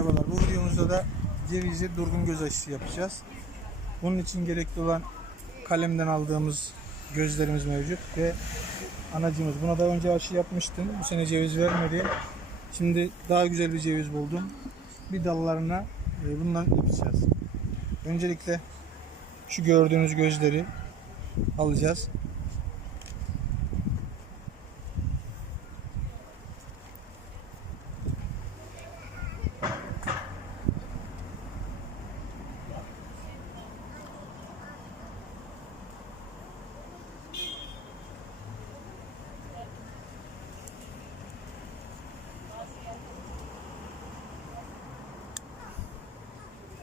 Merhabalar. Bu videomuzda da cevizi durgun göz aşısı yapacağız. Bunun için gerekli olan kalemden aldığımız gözlerimiz mevcut ve anacımız. Buna da önce aşı yapmıştım. Bu sene ceviz vermedi. Şimdi daha güzel bir ceviz buldum. Bir dallarına e, bundan yapacağız. Öncelikle şu gördüğünüz gözleri alacağız.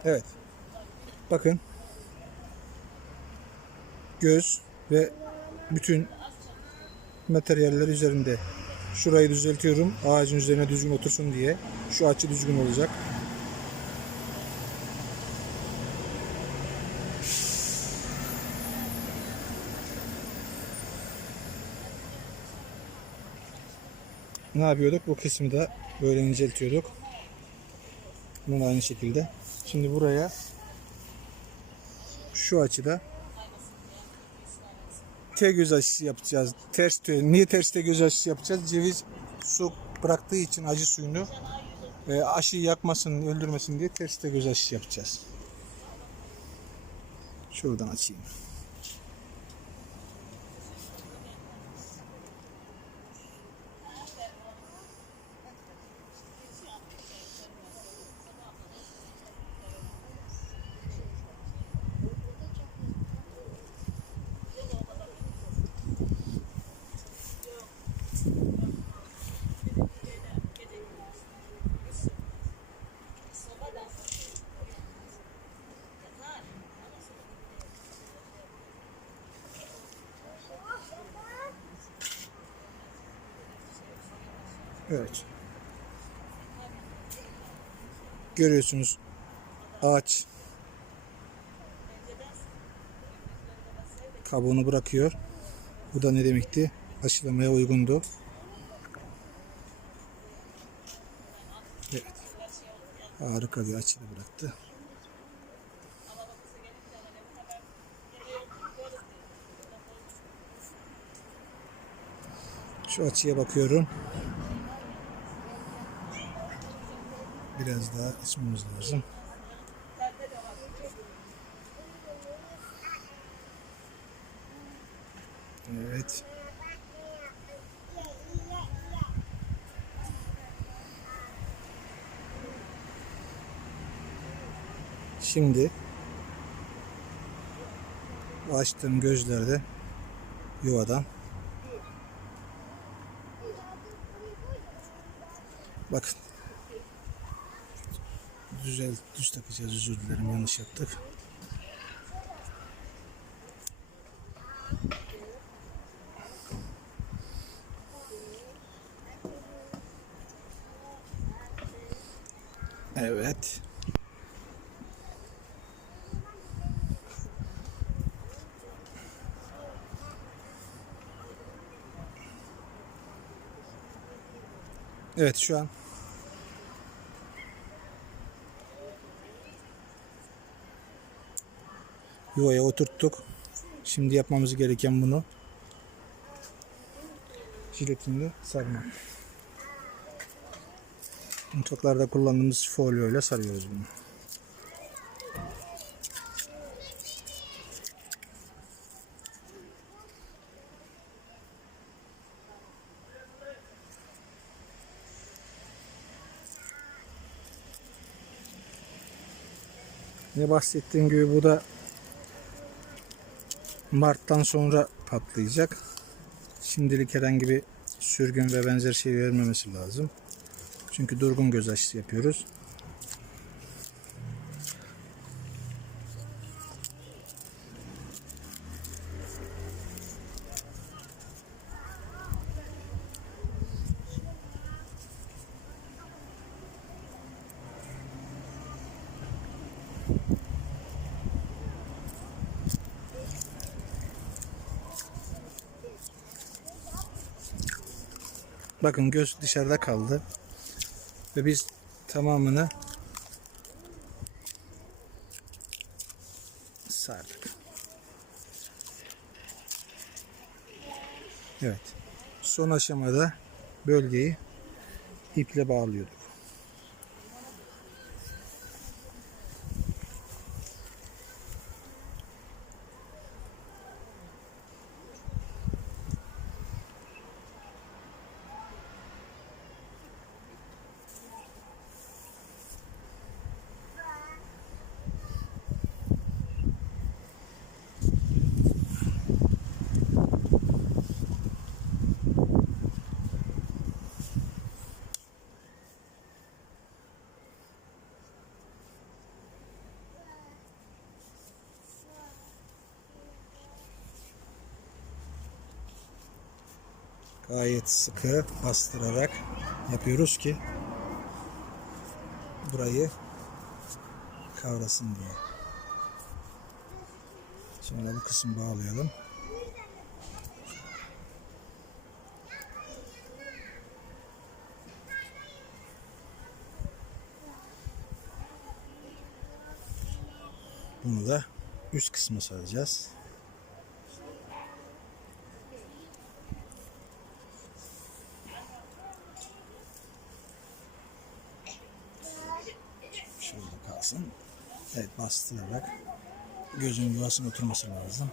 Evet. Bakın. Göz ve bütün materyaller üzerinde. Şurayı düzeltiyorum. Ağacın üzerine düzgün otursun diye. Şu açı düzgün olacak. Ne yapıyorduk? Bu kısmı da böyle inceltiyorduk. Bunu da aynı şekilde. Şimdi buraya şu açıda T göz aşısı yapacağız. Ters T. Niye ters T göz aşısı yapacağız? Ceviz su bıraktığı için acı suyunu e, aşıyı yakmasın, öldürmesin diye ters T göz aşısı yapacağız. Şuradan açayım. Evet. Görüyorsunuz ağaç kabuğunu bırakıyor. Bu da ne demekti? Aşılamaya uygundu. Evet. Harika bir açı da bıraktı. Şu açıya bakıyorum. Biraz daha açmamız lazım. Evet. Şimdi açtığım gözlerde yuvadan bakın düzel düz takacağız özür dilerim yanlış yaptık. Evet. Evet şu an yuvaya oturttuk. Şimdi yapmamız gereken bunu jiletinle sarma. Mutfaklarda kullandığımız folyo ile sarıyoruz bunu. Ne bahsettiğim gibi bu da Mart'tan sonra patlayacak. Şimdilik herhangi bir sürgün ve benzer şey vermemesi lazım. Çünkü durgun göz aşısı yapıyoruz. Bakın göz dışarıda kaldı. Ve biz tamamını sardık. Evet. Son aşamada bölgeyi iple bağlıyorduk. Gayet sıkı bastırarak yapıyoruz ki burayı kavrasın diye. Sonra bu kısmı bağlayalım. Bunu da üst kısmı saracağız. Şöyle kalsın. Evet bastırarak gözün yuvasına oturması lazım.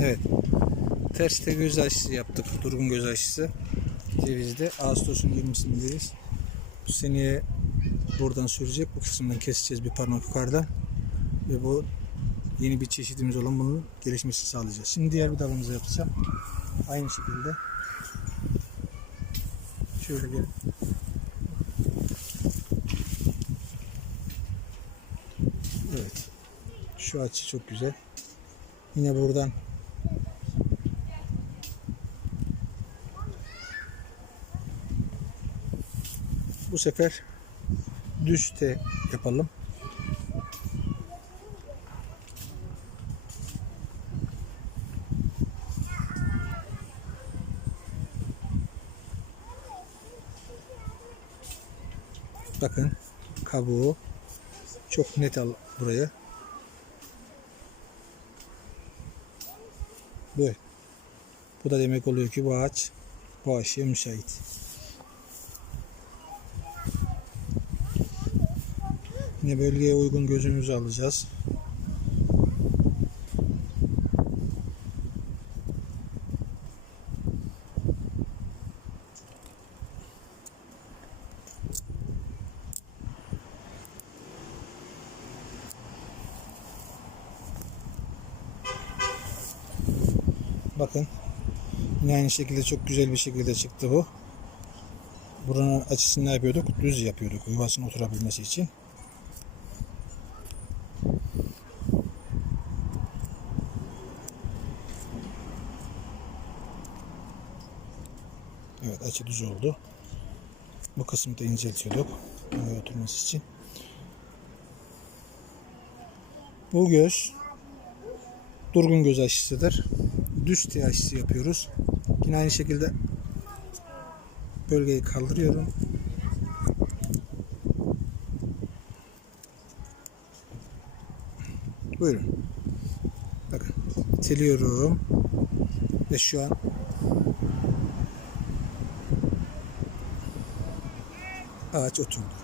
Evet. Terste göz aşısı yaptık. Durgun göz aşısı. Cevizde. Ağustos'un 20'sindeyiz. Bu seneye buradan sürecek. Bu kısımdan keseceğiz bir parmak yukarıdan. Ve bu yeni bir çeşidimiz olan bunun gelişmesini sağlayacağız. Şimdi diğer bir dalımızı yapacağım. Aynı şekilde. Şöyle gelin. Evet. Şu açı çok güzel. Yine buradan bu sefer düz T yapalım. Bakın kabuğu çok net al buraya. Bu. Bu da demek oluyor ki bu ağaç bu aşıya müsait. Yine bölgeye uygun gözümüzü alacağız. Bakın. Yine aynı şekilde çok güzel bir şekilde çıktı bu. Buranın açısını yapıyorduk? Düz yapıyorduk yuvasına oturabilmesi için. Açı düz oldu. Bu kısmı da inceltiyorduk. Yuvaya oturması için. Bu göz durgun göz aşısıdır. Düz T aşısı yapıyoruz. Yine aynı şekilde bölgeyi kaldırıyorum. Buyurun. Bakın iteliyorum ve şu an ağaç oturdu.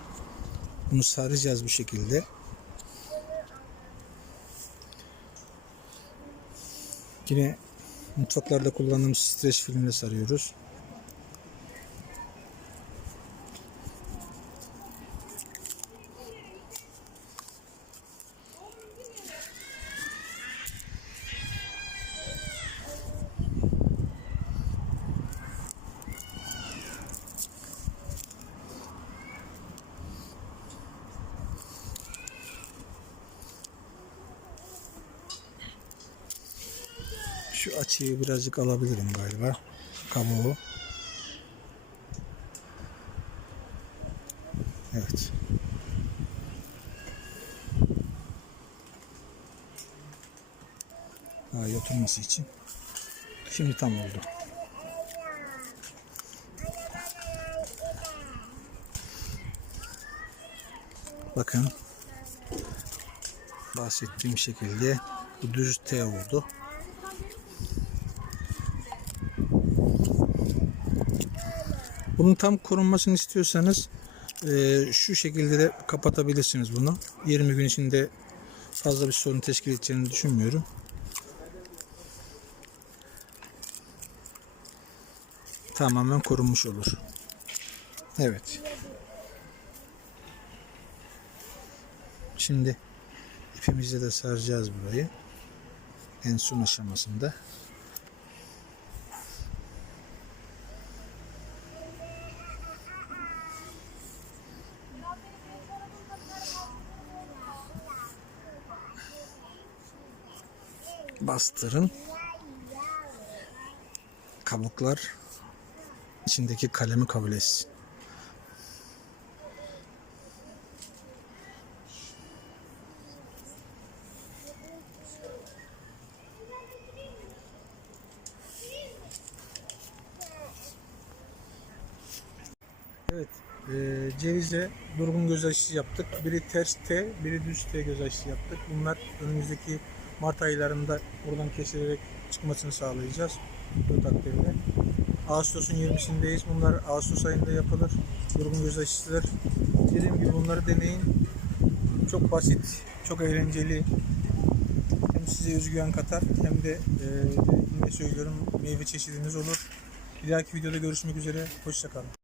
Bunu saracağız bu şekilde. Yine Mutfaklarda kullandığımız streç filmle sarıyoruz. Açıyı birazcık alabilirim galiba. Kabuğu. Evet. Daha iyi oturması için. Şimdi tam oldu. Bakın. Bahsettiğim şekilde bu düz T oldu. Bunun tam korunmasını istiyorsanız eee, şu şekilde de kapatabilirsiniz bunu. 20 gün içinde fazla bir sorun teşkil edeceğini düşünmüyorum. Tamamen korunmuş olur. Evet. Şimdi ipimizle de saracağız burayı. En son aşamasında. Bastırın. Kabuklar içindeki kalemi kabul etsin. Evet, e, cevizle durgun göz aşısı yaptık. Biri ters T, biri düz T göz aşısı yaptık. Bunlar önümüzdeki Mart aylarında buradan kesilerek çıkmasını sağlayacağız. Bu takdirde. Ağustos'un 20'sindeyiz. Bunlar Ağustos ayında yapılır. Durgun göz aşısıdır. Dediğim gibi bunları deneyin. Çok basit, çok eğlenceli. Hem size özgüven katar hem de e, yine söylüyorum meyve çeşidiniz olur. Bir dahaki videoda görüşmek üzere. Hoşçakalın.